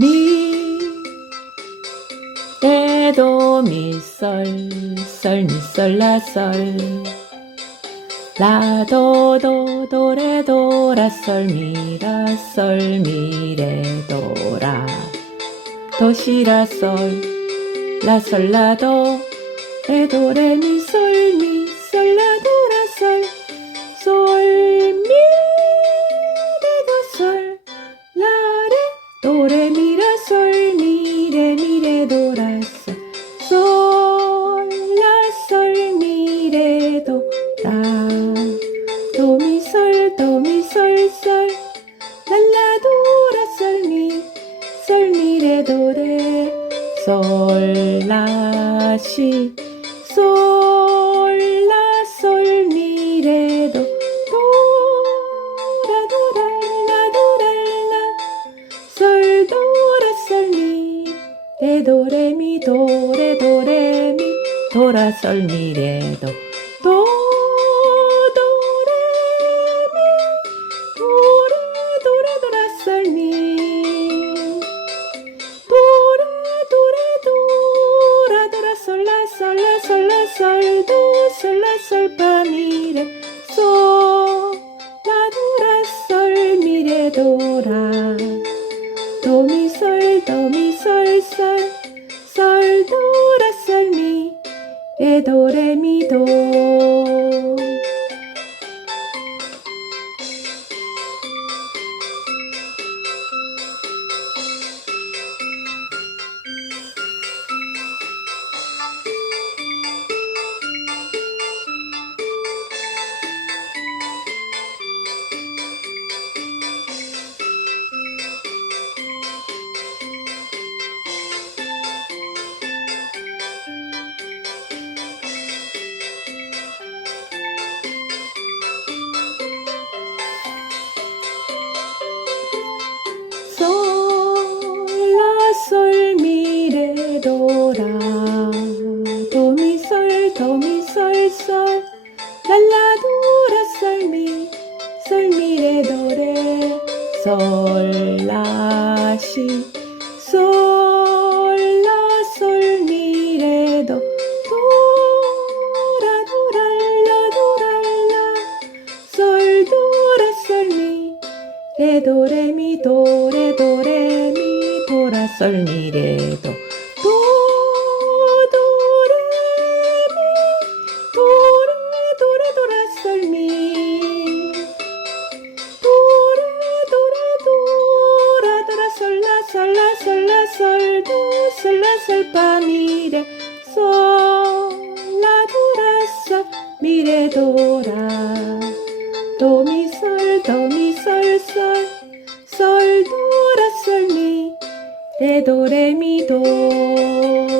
미, 레, 도, 미, 솔, 솔, 미, 솔, 라, 솔. 라, 도, 도, 도, 레, 도, 라, 솔, 미, 라, 솔, 미, 레, 도, 라. 도, 시, 라, 솔, 라, 솔, 라, 도. 레, 도, 레, 미, 솔, 미, 도, 레, 미, 라, 솔, 미, 레, 미, 레, 도, 라, 솔. 미, 레, 도, 라. 도, 미, 솔, 도, 미, 솔, 솔. 라, 라, 도, 라, 솔, 미. 솔, 미, 레, 도, 레. 솔, 라, 시. 솔, 도, 레, 미, 도, 레, 도, 레, 미. 도, 라, 솔, 미, 레, 도. 도, 도, 레, 미. 도, 레, 도, 레, 도, 라, 솔, 미. 도, 레, 도, 레, 도, 라, 도, 라, 솔, 라, 솔, 라, 솔, 라, 솔, 도, 솔, 라, 솔, 파, 미, 레, 솔, 라, 도, 라, 솔, 미, 레, 도, 라. 도, 미, 레, 도, 레, 미, 도. 라, 라, 도, 라, 솔, 미. 솔, 미, 레, 도, 레. 솔, 라, 시. 솔, 라, 솔, 미, 레, 도. 도, 라, 도, 라, 라, 도, 라, 라. 솔, 도, 라, 솔, 미. 레, 도, 레, 미, 도, 레, 도, 레, 미, 도, 라, 솔, 미, 레, 도. 도, 도, 도, 솔, 라, 솔, 파, 미, 레, 솔, 라, 도, 라, 솔, 미, 레, 도, 라. 도, 미, 솔, 도, 미, 솔, 솔, 솔, 도, 라, 솔, 미, 레, 도, 레, 미, 도.